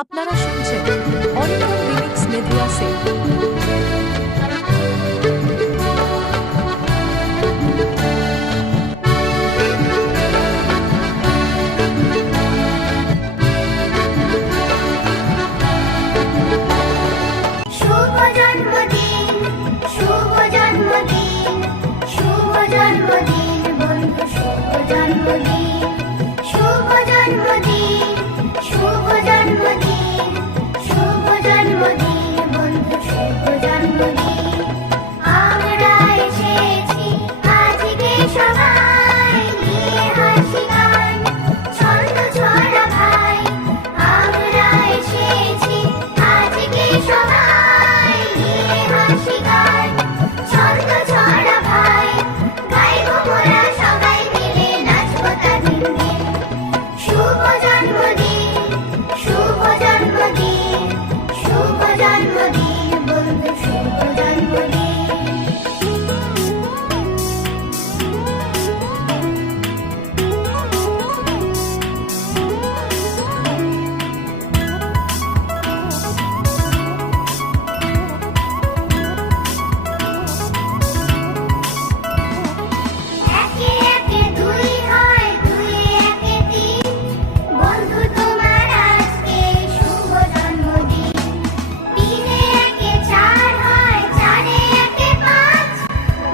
আপনারা শুনছেন Arindam remix মেদিয়া set. শুভ জন্মদিন, শুভ জন্মদিন, শুভ জন্মদিন বন্ধু, শুভ জন্মদিন, শুভ জন্মদিন, শুভ জন্মদিন, শুভ জন্মদিন বন্ধু, শুভ জন্মদিন। আমরা এসেছি আজকে সবাই নিয়ে হাসি গান, ছন্দ ছড়া ভাই। আমরা এসেছি আজকে সবাই নিয়ে হাসি গান, ছন্দ ছড়া ভাই। গাইবো মোরা সবাই মিলে, নাচবো তা দিন দিন। শুভ জন্মদিন, শুভ জন্মদিন, শুভ জন্মদিন বন্ধু, শুভ জন্মদিন। একে একে দুই হয়, দুই একে তিন, বন্ধু তোমার আজকে শুভ জন্মদিন। তিনে একে চার হয়, চারে একে পাঁচ,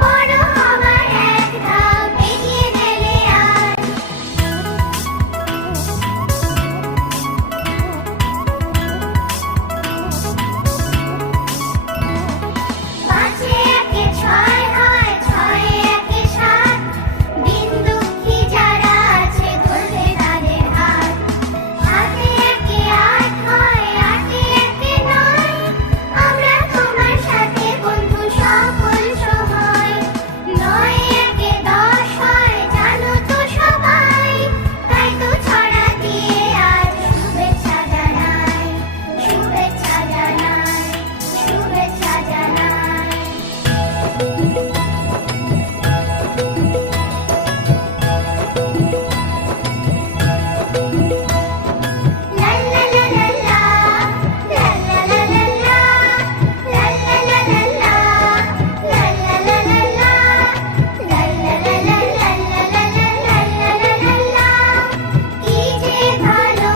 বড় হবার এক ধাপ এগিয়ে গেলে আজ। পাঁচে একে ছয় হয়, ছয়ে একে সাত, দিন দুঃখী যারা আছে ধরবে তাদের হাত। সাতে একে আট হয়, আটে একে নয়, আমরা তোমার সাথে বন্ধু সকল সময়। নয় একে 10 হয়, জানো তো সবাই, তাই তো ছড়া দিয়ে আজ শুভেচ্ছা জানাই, শুভেচ্ছা জানাই, শুভেচ্ছা জানাই। লা লা লা লা লা, লা লা লা লা লা, লা লা লা লা লা, লা লা লা লা লা, লা লা লা লা লা, লা লা লা লা লা। কি যে ভালো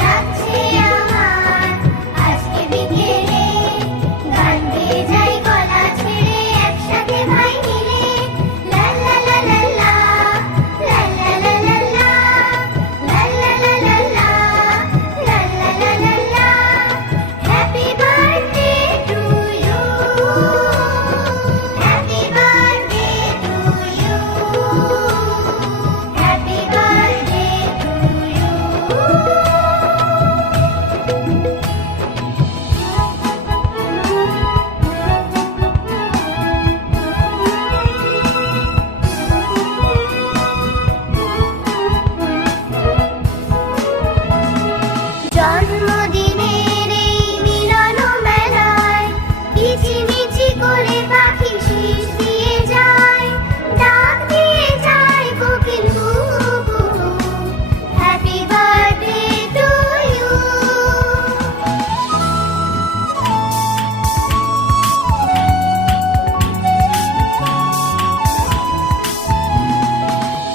লাগছে আমার আজকে বিকেলে, গান গেয়ে যাই গলা ছেড়ে একসাথে ভাই মিলে। লা লা লা লা লা, লা লা লা লা লা, লা লা লা লা লা, লা লা লা লা লা। Happy birthday to you, happy birthday to you, happy birthday to you. জন্মদিনের এই মিলন মেলায় কিচিমিচি করে পাখি শীষ দিয়ে যায়, ডাক দিয়ে যায় কোকিল কুহু কুহু। Happy birthday to you.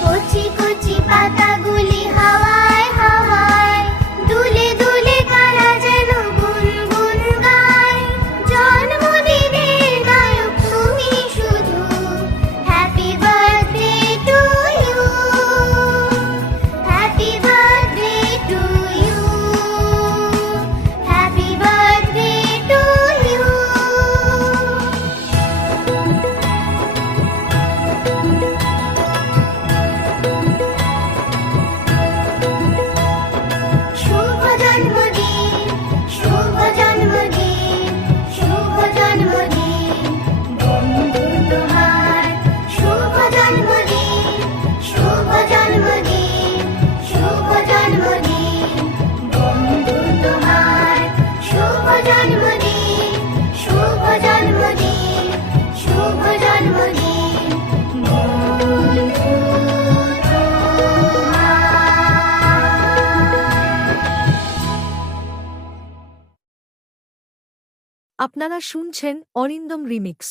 কচি কচি পাতাগুলি হাওয়ায় হাওয়ায় দুলে দুলে আপনারা শুনছেন অরিন্দম রিমিক্স।